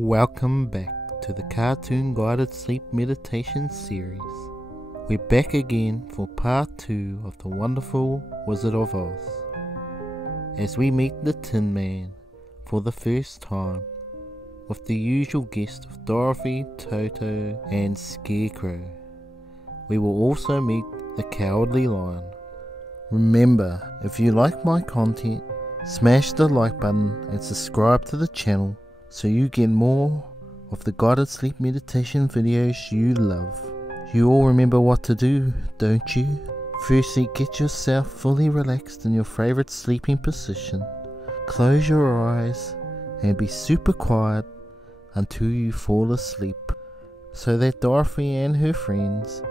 Welcome back to the Cartoon Guided Sleep Meditation series. We're back again for part 2 of the wonderful Wizard of Oz, as we meet the Tin Man for the first time, with the usual guest of Dorothy, Toto and Scarecrow. We will also meet the Cowardly Lion. Remember, if you like my content, smash the like button and subscribe to the channel so you get more of the guided sleep meditation videos you love. You all remember what to do, don't you? Firstly, get yourself fully relaxed in your favourite sleeping position. Close your eyes and be super quiet until you fall asleep, so that Dorothy and her friends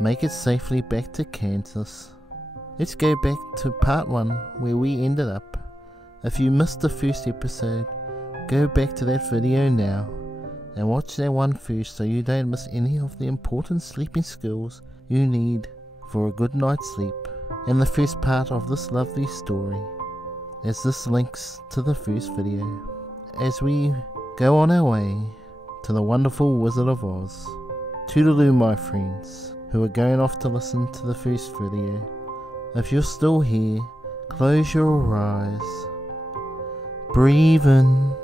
make it safely back to Kansas. Let's go back to part 1 where we ended up. If you missed the first episode, go back to that video now and watch that one first so you don't miss any of the important sleeping skills you need for a good night's sleep in the first part of this lovely story, as this links to the first video. As we go on our way to the wonderful Wizard of Oz. Toodaloo, my friends who are going off to listen to the first video. If you're still here, close your eyes, breathe in,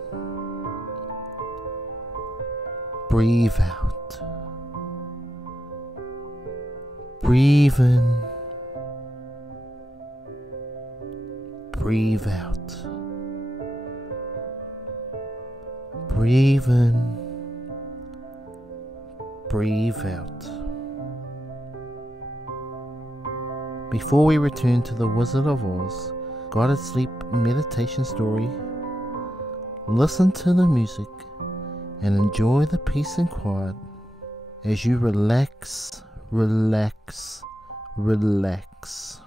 breathe out, breathe in, breathe out, breathe in, breathe out. Before we return to the Wizard of Oz guided sleep meditation story, listen to the music and enjoy the peace and quiet as you relax, relax, relax.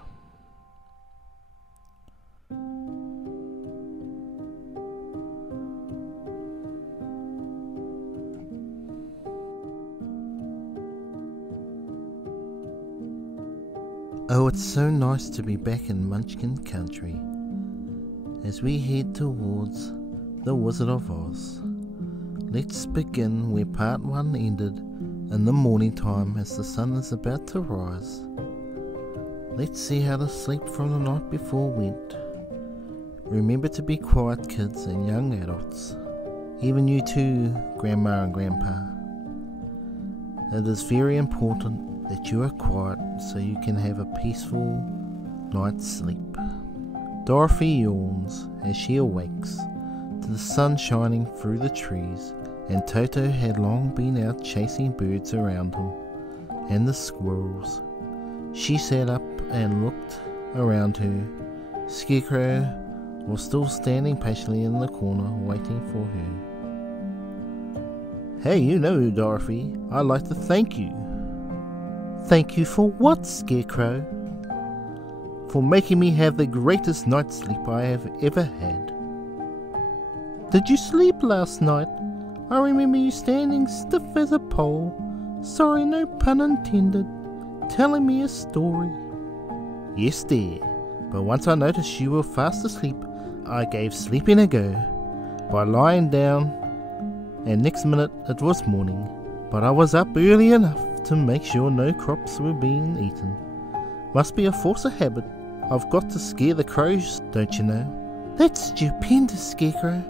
Oh, it's so nice to be back in Munchkin country as we head towards the Wizard of Oz. Let's begin where part 1 ended, in the morning time as the sun is about to rise. Let's see how the sleep from the night before went. Remember to be quiet, kids and young adults, even you too, Grandma and Grandpa. It is very important that you are quiet so you can have a peaceful night's sleep. Dorothy yawns as she awakes to the sun shining through the trees, and Toto had long been out chasing birds around him and the squirrels. She sat up and looked around her. Scarecrow was still standing patiently in the corner waiting for her. Hey, you know, Dorothy, I'd like to thank you. Thank you for what, Scarecrow? For making me have the greatest night's sleep I have ever had. Did you sleep last night? I remember you standing stiff as a pole, sorry, no pun intended, telling me a story. Yes dear, but once I noticed you were fast asleep, I gave sleeping a go by lying down, and next minute it was morning. But I was up early enough to make sure no crops were being eaten. Must be a force of habit. I've got to scare the crows, don't you know? That's stupendous, Scarecrow.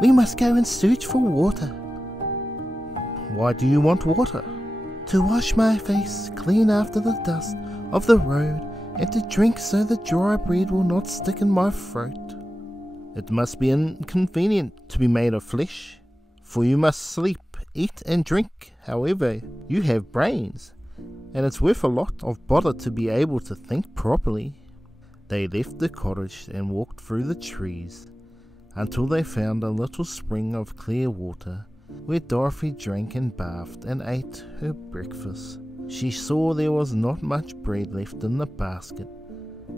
We must go and search for water. Why do you want water? To wash my face clean after the dust of the road, and to drink so the dry bread will not stick in my throat. It must be inconvenient to be made of flesh, for you must sleep, eat and drink. However, you have brains, and it's worth a lot of bother to be able to think properly. They left the cottage and walked through the trees until they found a little spring of clear water where Dorothy drank and bathed and ate her breakfast. She saw there was not much bread left in the basket,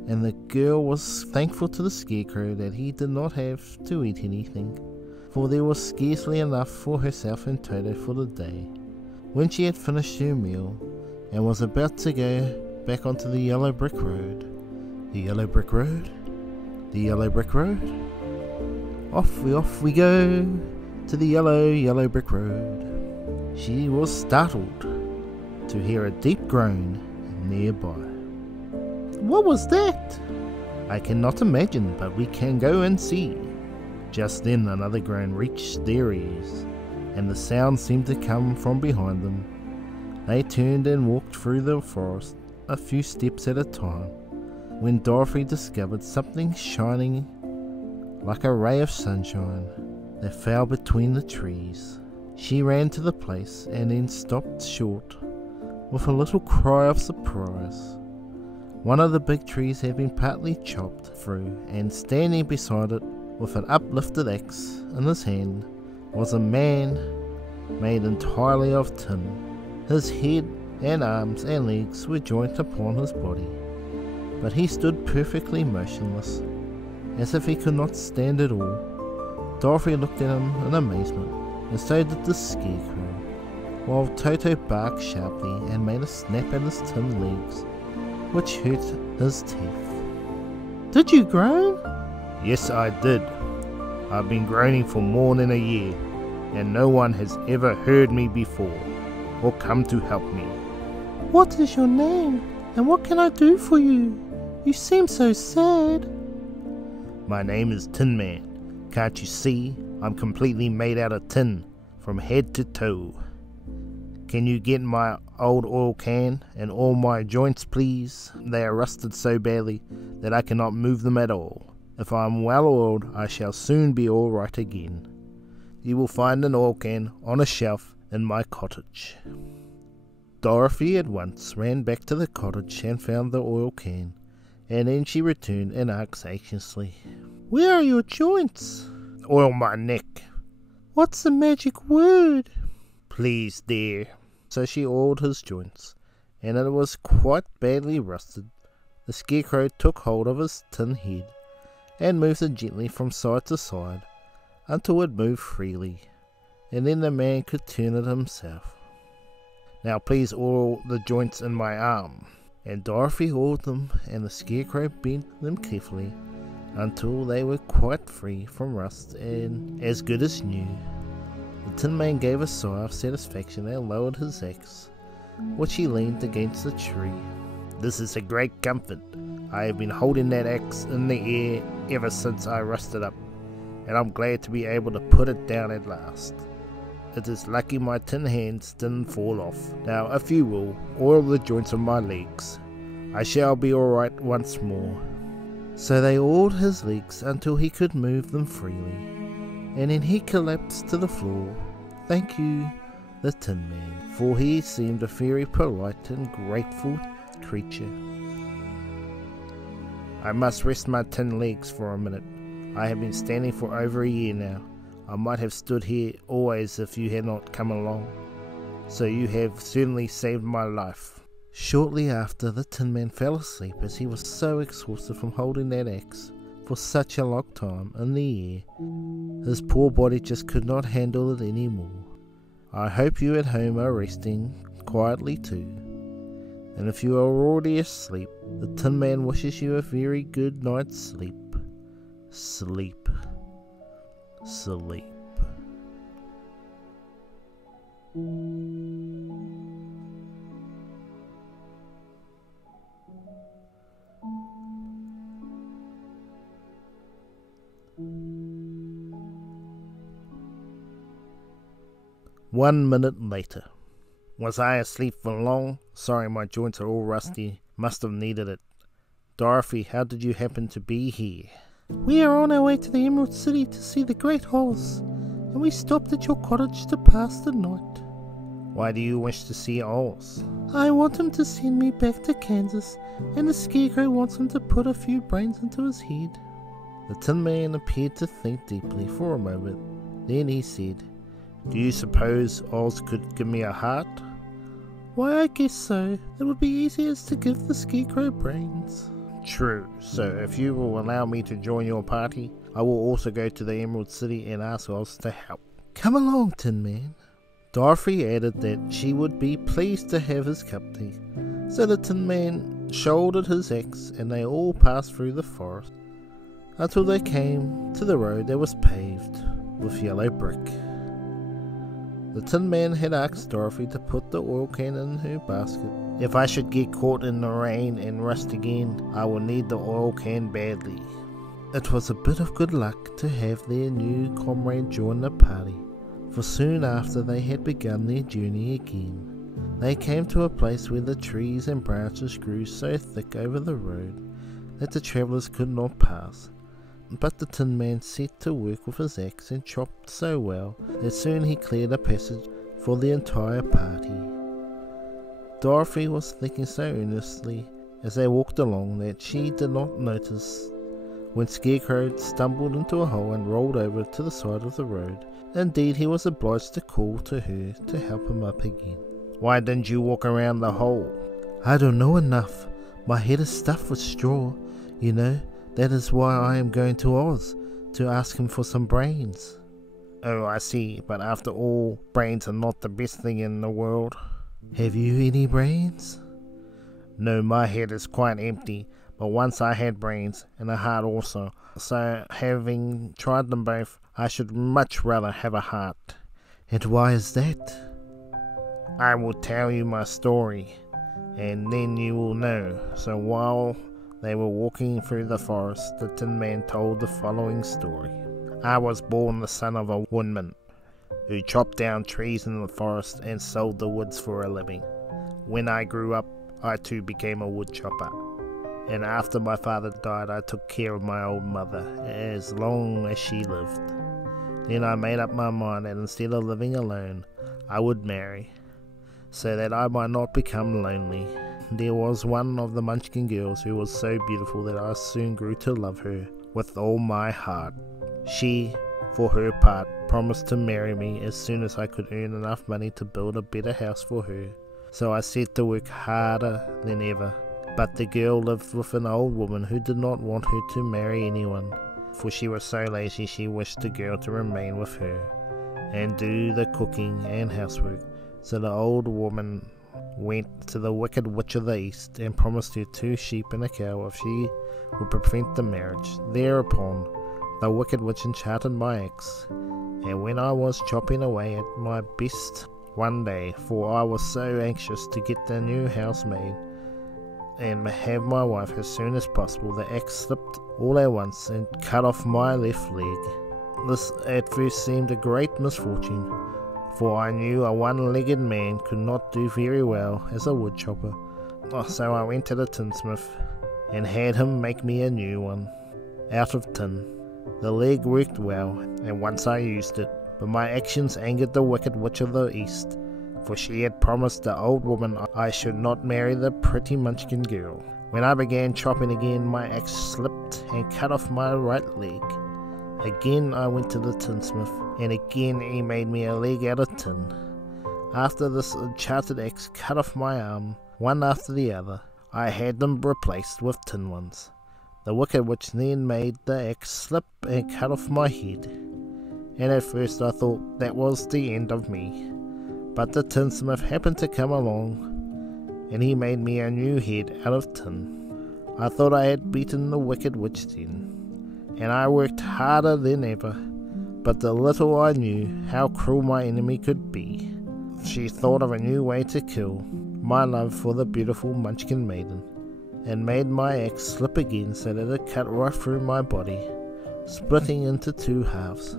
and the girl was thankful to the Scarecrow that he did not have to eat anything, for there was scarcely enough for herself and Toto for the day. When she had finished her meal and was about to go back onto the yellow brick road, the yellow brick road, the yellow brick road, off we go to the yellow brick road. She was startled to hear a deep groan nearby. What was that? I cannot imagine, but we can go and see. Just then another groan reached their ears, and the sound seemed to come from behind them. They turned and walked through the forest a few steps at a time, when Dorothy discovered something shining like a ray of sunshine that fell between the trees. She ran to the place and then stopped short with a little cry of surprise. One of the big trees had been partly chopped through, and standing beside it with an uplifted axe in his hand was a man made entirely of tin. His head and arms and legs were joined upon his body, but he stood perfectly motionless, as if he could not stand at all. Dorothy looked at him in amazement, and so did the scarecrow, while Toto barked sharply and made a snap at his tin legs, which hurt his teeth. Did you groan? Yes, I did. I've been groaning for more than a year, and no one has ever heard me before, or come to help me. What is your name, and what can I do for you? You seem so sad. My name is Tinman. Can't you see? I'm completely made out of tin, from head to toe. Can you get my old oil can and all my joints, please? They are rusted so badly that I cannot move them at all. If I am well oiled, I shall soon be all right again. You will find an oil can on a shelf in my cottage. Dorothy at once ran back to the cottage and found the oil can, and then she returned and asked anxiously, Where are your joints? Oil my neck. What's the magic word? Please, dear. So she oiled his joints, and it was quite badly rusted. The scarecrow took hold of his tin head and moved it gently from side to side until it moved freely, and then the man could turn it himself. Now please oil the joints in my arm. And Dorothy oiled them, and the scarecrow bent them carefully until they were quite free from rust and as good as new. The Tin Man gave a sigh of satisfaction and lowered his axe, which he leaned against the tree. This is a great comfort. I have been holding that axe in the air ever since I rusted up, and I'm glad to be able to put it down at last. It is lucky my tin hands didn't fall off. Now if you will, oil the joints of my legs. I shall be alright once more. So they oiled his legs until he could move them freely, and then he collapsed to the floor. Thank you, the Tin Man, for he seemed a very polite and grateful creature. I must rest my tin legs for a minute. I have been standing for over a year now. I might have stood here always if you had not come along. So you have certainly saved my life. Shortly after, the Tin Man fell asleep as he was so exhausted from holding that axe for such a long time in the air. His poor body just could not handle it anymore. I hope you at home are resting quietly too. And if you are already asleep, the Tin Man wishes you a very good night's sleep. Sleep. Sleep. One minute later. Was I asleep for long? Sorry, my joints are all rusty. Must have needed it. Dorothy, how did you happen to be here? We are on our way to the Emerald City to see the Great Horse, and we stopped at your cottage to pass the night. Why do you wish to see Oz? I want him to send me back to Kansas, and the Scarecrow wants him to put a few brains into his head. The Tin Man appeared to think deeply for a moment. Then he said, Do you suppose Oz could give me a heart? Why, I guess so. It would be easiest to give the Scarecrow brains. True, so if you will allow me to join your party, I will also go to the Emerald City and ask Oz to help. Come along, Tin Man. Dorothy added that she would be pleased to have his company, so the Tin Man shouldered his axe and they all passed through the forest until they came to the road that was paved with yellow brick. The Tin Man had asked Dorothy to put the oil can in her basket. If I should get caught in the rain and rust again, I will need the oil can badly. It was a bit of good luck to have their new comrade join the party, for soon after they had begun their journey again, they came to a place where the trees and branches grew so thick over the road that the travellers could not pass. But the Tin Man set to work with his axe and chopped so well that soon he cleared a passage for the entire party. Dorothy was thinking so earnestly as they walked along that she did not notice when Scarecrow stumbled into a hole and rolled over to the side of the road. Indeed, he was obliged to call to her to help him up again. "Why didn't you walk around the hole?" "I don't know enough. My head is stuffed with straw, you know. That is why I am going to Oz, to ask him for some brains." "Oh, I see, but after all, brains are not the best thing in the world." "Have you any brains?" "No, my head is quite empty, but once I had brains, and a heart also, so having tried them both, I should much rather have a heart." "And why is that?" "I will tell you my story, and then you will know." So while they were walking through the forest, the Tin Man told the following story. "I was born the son of a woodman, who chopped down trees in the forest and sold the woods for a living. When I grew up, I too became a wood chopper, and after my father died, I took care of my old mother as long as she lived. Then I made up my mind that instead of living alone, I would marry, so that I might not become lonely. There was one of the Munchkin girls who was so beautiful that I soon grew to love her with all my heart. She, for her part, promised to marry me as soon as I could earn enough money to build a better house for her. So I set to work harder than ever. But the girl lived with an old woman who did not want her to marry anyone, for she was so lazy she wished the girl to remain with her and do the cooking and housework. So the old woman went to the Wicked Witch of the East and promised her 2 sheep and a cow if she would prevent the marriage. Thereupon the Wicked Witch enchanted my axe, and when I was chopping away at my best one day, for I was so anxious to get the new house made and have my wife as soon as possible, the axe slipped all at once and cut off my left leg. This at first seemed a great misfortune, for I knew a one-legged man could not do very well as a wood chopper. So I went to the tinsmith and had him make me a new one out of tin. The leg worked well, and once I used it, but my actions angered the Wicked Witch of the East, for she had promised the old woman I should not marry the pretty Munchkin girl. When I began chopping again, my axe slipped and cut off my right leg. Again I went to the tinsmith, and again he made me a leg out of tin. After this enchanted axe cut off my arm, one after the other, I had them replaced with tin ones. The Wicked Witch then made the axe slip and cut off my head, and at first I thought that was the end of me. But the tinsmith happened to come along, and he made me a new head out of tin. I thought I had beaten the Wicked Witch then, and I worked harder than ever, but the little I knew how cruel my enemy could be. She thought of a new way to kill my love for the beautiful Munchkin maiden, and made my axe slip again so that it cut right through my body, splitting into 2 halves.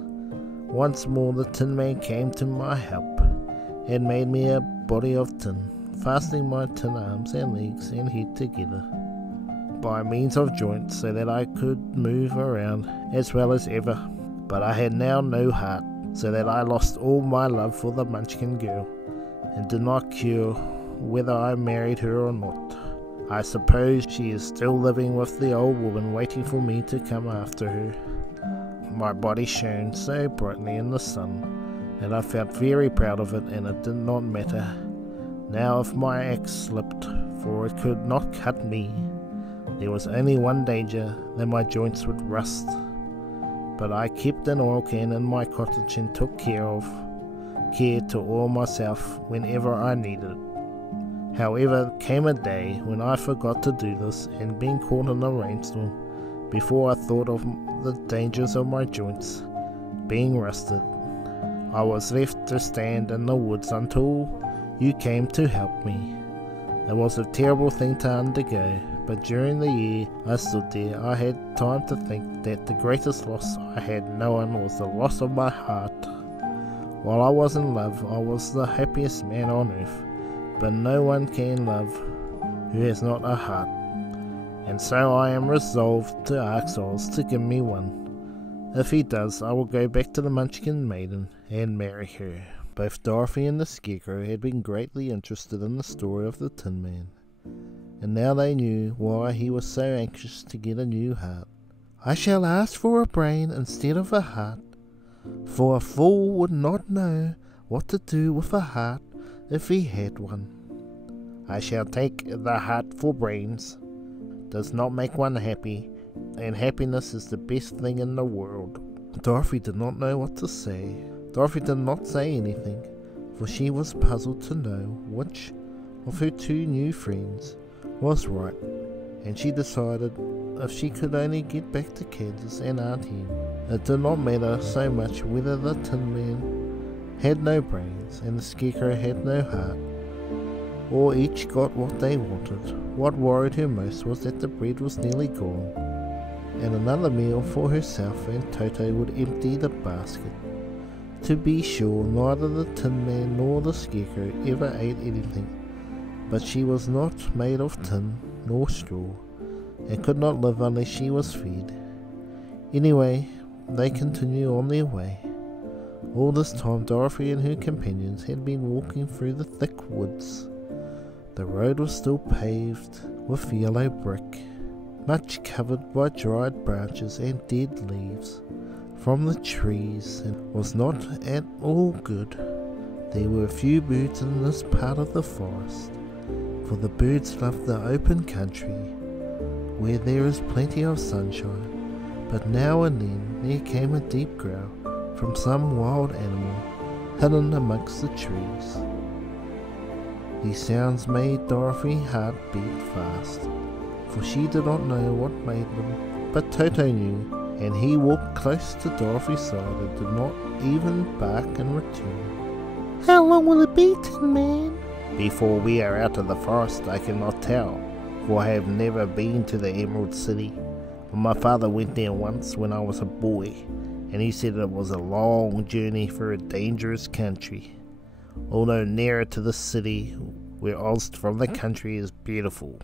Once more the Tin Man came to my help, and made me a body of tin, fastening my tin arms and legs and head together by means of joints so that I could move around as well as ever. But I had now no heart, so that I lost all my love for the Munchkin girl, and did not care whether I married her or not. I suppose she is still living with the old woman, waiting for me to come after her. My body shone so brightly in the sun that I felt very proud of it, and it did not matter now if my axe slipped, for it could not cut me. There was only one danger, that my joints would rust. But I kept an oil can in my cottage and took care to oil myself whenever I needed it. However, came a day when I forgot to do this, and being caught in a rainstorm, before I thought of the dangers of my joints being rusted, I was left to stand in the woods until you came to help me. It was a terrible thing to undergo, but during the year I stood there, I had time to think that the greatest loss I had known was the loss of my heart. While I was in love, I was the happiest man on earth, but no one can love who has not a heart, and so I am resolved to ask Oz to give me one. If he does, I will go back to the Munchkin maiden and marry her. Both Dorothy and the Scarecrow had been greatly interested in the story of the Tin Man, and now they knew why he was so anxious to get a new heart. I shall ask for a brain instead of a heart, for a fool would not know what to do with a heart if he had one. I shall take the heart for brains. Does not make one happy, and happiness is the best thing in the world. Dorothy did not know what to say. Dorothy did not say anything, for she was puzzled to know which of her two new friends was right, and she decided if she could only get back to Kansas and Aunt Hen, it did not matter so much whether the Tin Man had no brains and the Scarecrow had no heart, or each got what they wanted. What worried her most was that the bread was nearly gone, and another meal for herself and Toto would empty the basket. To be sure, neither the Tin Man nor the Scarecrow ever ate anything, but she was not made of tin nor straw, and could not live unless she was fed. Anyway, they continued on their way. All this time Dorothy and her companions had been walking through the thick woods. The road was still paved with yellow brick, much covered by dried branches and dead leaves from the trees, and was not at all good. There were few birds in this part of the forest, for the birds love the open country where there is plenty of sunshine, but now and then there came a deep growl from some wild animal hidden amongst the trees. These sounds made Dorothy's heart beat fast, for she did not know what made them, but Toto knew, and he walked close to Dorothy's side and did not even bark in return. How long will it be, Tin Man? Before we are out of the forest I cannot tell, for I have never been to the Emerald City. My father went there once when I was a boy, and he said it was a long journey for a dangerous country. Although nearer to the city, where Oz from the country is beautiful.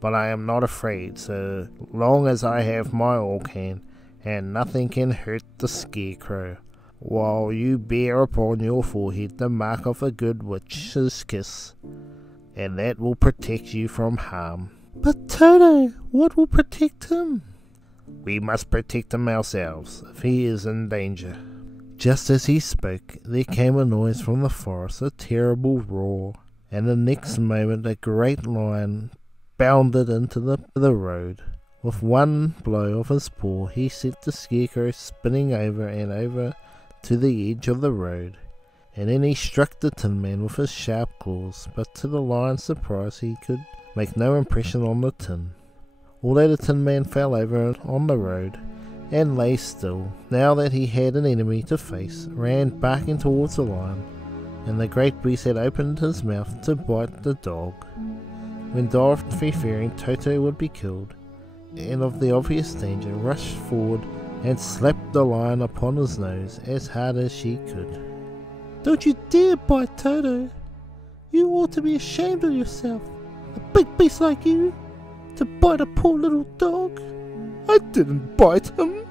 But I am not afraid, so long as I have my oil can, and nothing can hurt the Scarecrow, while you bear upon your forehead the mark of a good witch's kiss, and that will protect you from harm. But Toto, what will protect him? We must protect him ourselves, if he is in danger. Just as he spoke, there came a noise from the forest, a terrible roar, and the next moment a great lion bounded into the road. With one blow of his paw, he sent the Scarecrow spinning over and over to the edge of the road, and then he struck the Tin Man with his sharp claws, but to the lion's surprise he could make no impression on the tin. Although the Tin Man fell over on the road, and lay still, now that he had an enemy to face, ran barking towards the lion, and the great beast had opened his mouth to bite the dog. When Dorothy, fearing Toto would be killed, and of the obvious danger, rushed forward and slapped the lion upon his nose as hard as she could. Don't you dare bite Toto! You ought to be ashamed of yourself, a big beast like you, to bite a poor little dog. I didn't bite him,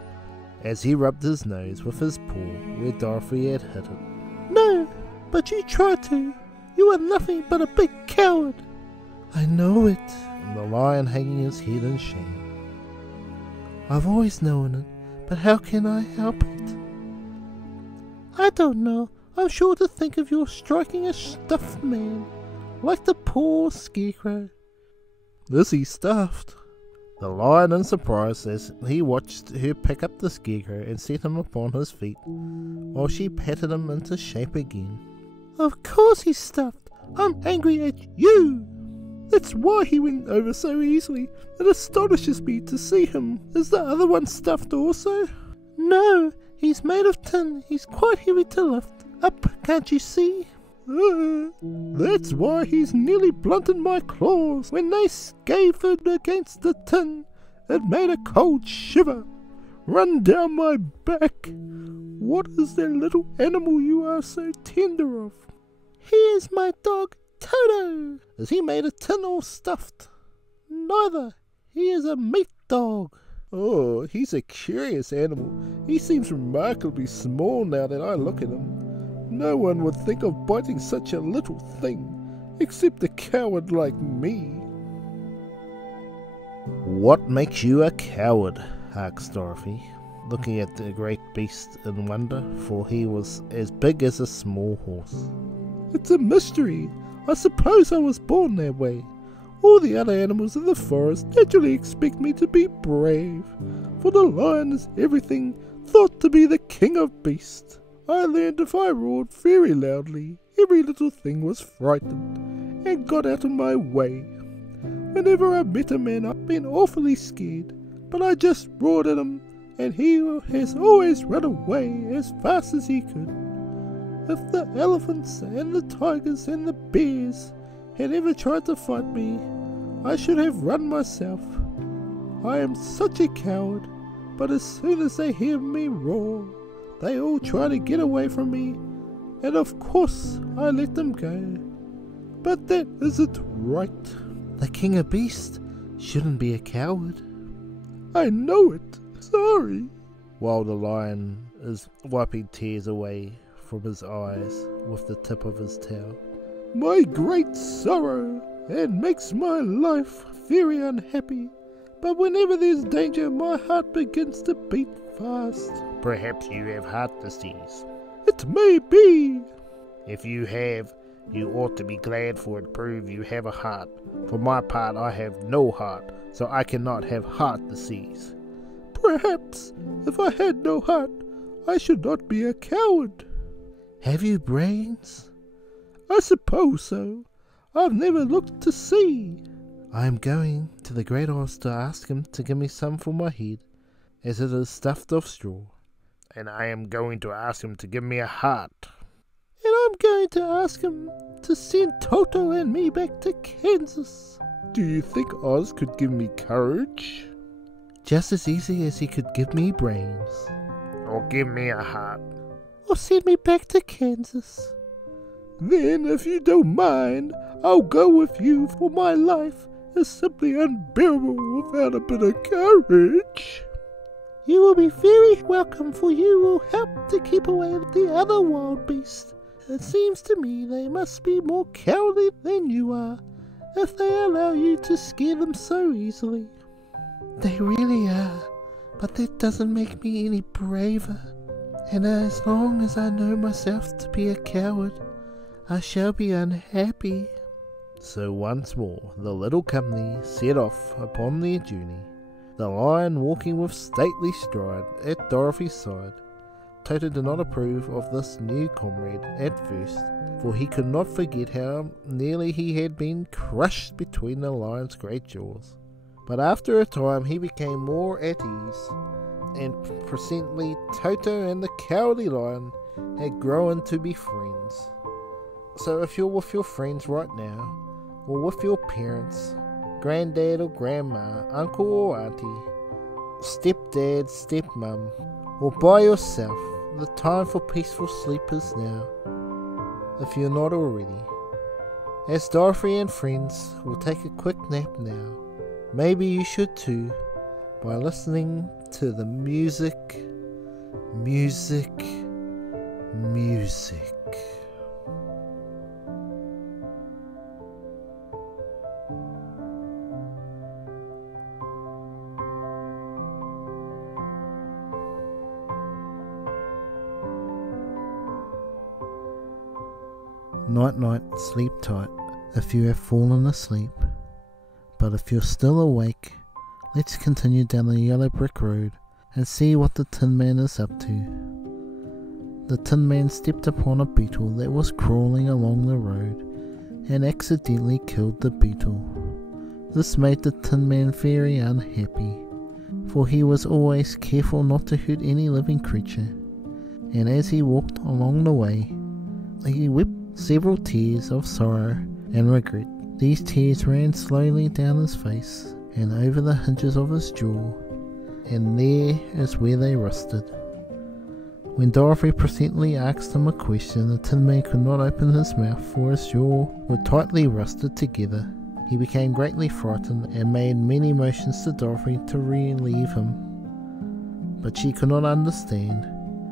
as he rubbed his nose with his paw where Dorothy had hit it. No, but you tried to. You are nothing but a big coward. I know it, and the lion hanging his head in shame. I've always known it, but how can I help it? I don't know. I'm sure to think of your striking a stuffed man, like the poor Scarecrow. Is he stuffed? The lion in surprise as he watched her pick up the Scarecrow and set him upon his feet, while she patted him into shape again. Of course he's stuffed. I'm angry at you. That's why he went over so easily. It astonishes me to see him. Is the other one stuffed also? No, He's made of tin. He's quite heavy to lift. Up, can't you see? That's why he's nearly blunted my claws when they scathed against the tin. It made a cold shiver run down my back. What is that little animal you are so tender of? He is my dog, Toto. Is he made of tin or stuffed? Neither. He is a meat dog. Oh, he's a curious animal. He seems remarkably small now that I look at him. No one would think of biting such a little thing, except a coward like me. What makes you a coward? Asked Dorothy, looking at the great beast in wonder, for he was as big as a small horse. It's a mystery. I suppose I was born that way. All the other animals in the forest naturally expect me to be brave, for the lion is everything thought to be the king of beasts. I learned if I roared very loudly, every little thing was frightened and got out of my way. Whenever I met a man, I've been awfully scared, but I just roared at him, and he has always run away as fast as he could. If the elephants and the tigers and the bears had ever tried to fight me, I should have run myself. I am such a coward, but as soon as they hear me roar, they all try to get away from me, and of course I let them go. But that isn't right. The king of beasts shouldn't be a coward. I know it. Sorry. While the lion is wiping tears away from his eyes with the tip of his tail. My great sorrow, and makes my life very unhappy. But whenever there's danger, my heart begins to beat fast. Perhaps you have heart disease. It may be. If you have, you ought to be glad, for it proves you have a heart. For my part, I have no heart, so I cannot have heart disease. Perhaps, if I had no heart, I should not be a coward. Have you brains? I suppose so. I've never looked to see. I am going to the great horse to ask him to give me some for my head, as it is stuffed of straw. And I am going to ask him to give me a heart. And I'm going to ask him to send Toto and me back to Kansas. Do you think Oz could give me courage? Just as easy as he could give me brains. Or give me a heart. Or send me back to Kansas. Then, if you don't mind, I'll go with you, for my life is simply unbearable without a bit of courage. You will be very welcome, for you will help to keep away the other wild beasts. It seems to me they must be more cowardly than you are, if they allow you to scare them so easily. They really are, but that doesn't make me any braver. And as long as I know myself to be a coward, I shall be unhappy. So once more the little company set off upon their journey, the lion walking with stately stride at Dorothy's side. Toto did not approve of this new comrade at first, for he could not forget how nearly he had been crushed between the lion's great jaws. But after a time he became more at ease, and presently Toto and the cowardly lion had grown to be friends. So if you're with your friends right now, or with your parents, granddad or grandma, uncle or auntie, stepdad, stepmum, or by yourself, the time for peaceful sleep is now, if you're not already. As Dorothy and friends will take a quick nap now, maybe you should too, by listening to the music. Night night, sleep tight if you have fallen asleep. But if you're still awake, let's continue down the yellow brick road and see what the Tin Man is up to. The Tin Man stepped upon a beetle that was crawling along the road and accidentally killed the beetle. This made the Tin Man very unhappy, for he was always careful not to hurt any living creature. and as he walked along the way, he wept several tears of sorrow and regret. These tears ran slowly down his face and over the hinges of his jaw, and there is where they rusted. When Dorothy presently asked him a question, the Tin Man could not open his mouth, for his jaw were tightly rusted together. He became greatly frightened and made many motions to Dorothy to relieve him, but she could not understand.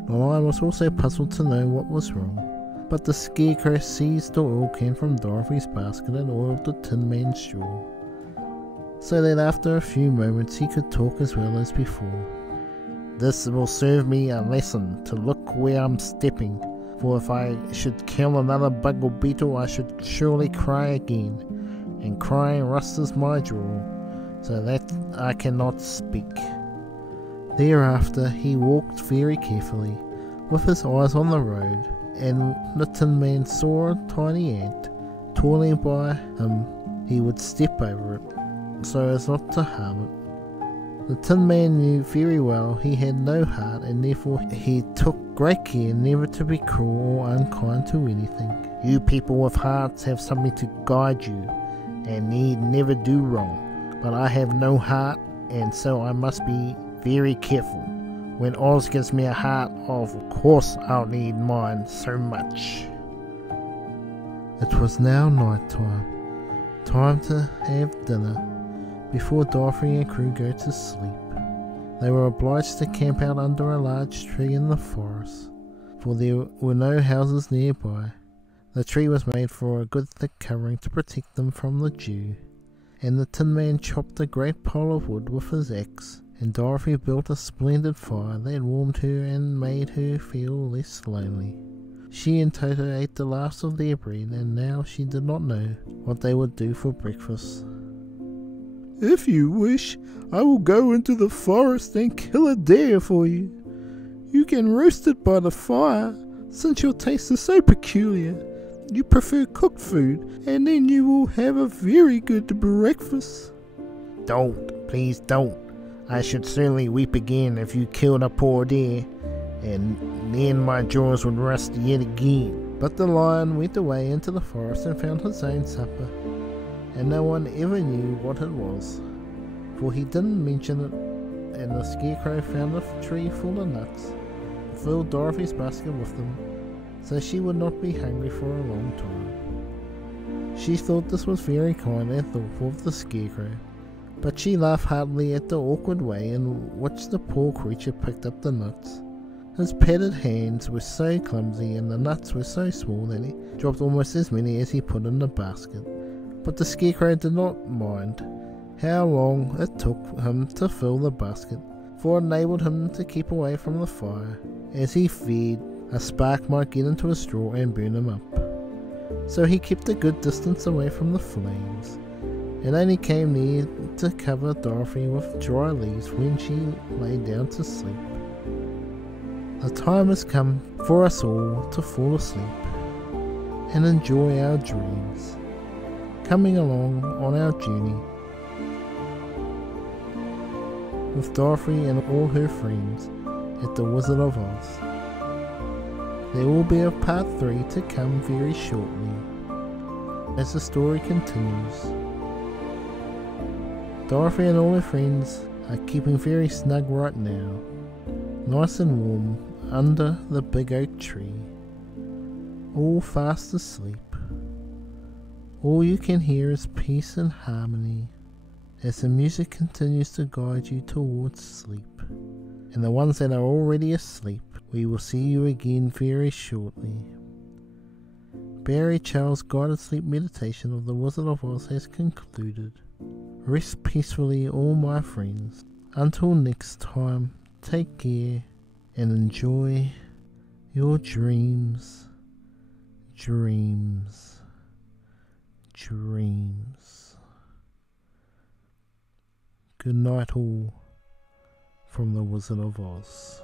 The Lion was also puzzled to know what was wrong, but the Scarecrow seized the oil can from Dorothy's basket and oiled the Tin Man's jaw, so that after a few moments he could talk as well as before. This will serve me a lesson to look where I'm stepping, for if I should kill another bug or beetle I should surely cry again, and crying rusts my jaw, so that I cannot speak. Thereafter he walked very carefully, with his eyes on the road, and the Tin Man saw a tiny ant toiling by him. He would step over it, so as not to harm it. The Tin Man knew very well he had no heart, and therefore he took great care never to be cruel or unkind to anything. You people with hearts have something to guide you, and need never do wrong. But I have no heart, and so I must be very careful. When Oz gives me a heart, of course I'll need mine so much. It was now night time to have dinner, before Dorothy and crew go to sleep. They were obliged to camp out under a large tree in the forest, for there were no houses nearby. The tree was made for a good thick covering to protect them from the dew, and the Tin Man chopped a great pile of wood with his axe, and Dorothy built a splendid fire that warmed her and made her feel less lonely. She and Toto ate the last of their bread, and now she did not know what they would do for breakfast. If you wish, I will go into the forest and kill a deer for you. You can roast it by the fire, since your taste is so peculiar. You prefer cooked food, and then you will have a very good breakfast. Don't, please don't. I should certainly weep again if you killed a poor deer, and then my jaws would rust yet again. But the Lion went away into the forest and found his own supper, and no one ever knew what it was, for he didn't mention it. And the Scarecrow found a tree full of nuts, filled Dorothy's basket with them, so she would not be hungry for a long time. She thought this was very kind and thoughtful of the Scarecrow, but she laughed heartily at the awkward way in which the poor creature picked up the nuts. His padded hands were so clumsy, and the nuts were so small that he dropped almost as many as he put in the basket. But the Scarecrow did not mind how long it took him to fill the basket, for it enabled him to keep away from the fire, as he feared a spark might get into a straw and burn him up. So he kept a good distance away from the flames, and only came near to cover Dorothy with dry leaves when she lay down to sleep. The time has come for us all to fall asleep and enjoy our dreams, coming along on our journey with Dorothy and all her friends at the Wizard of Oz. There will be a part 3 to come very shortly as the story continues. Dorothy and all her friends are keeping very snug right now, nice and warm under the big oak tree, all fast asleep. All you can hear is peace and harmony as the music continues to guide you towards sleep. And the ones that are already asleep, we will see you again very shortly. Barry Charles' guided sleep meditation of the Wizard of Oz has concluded. Rest peacefully, all my friends. Until next time, take care and enjoy your dreams. Dreams. Good night all from the Wizard of Oz.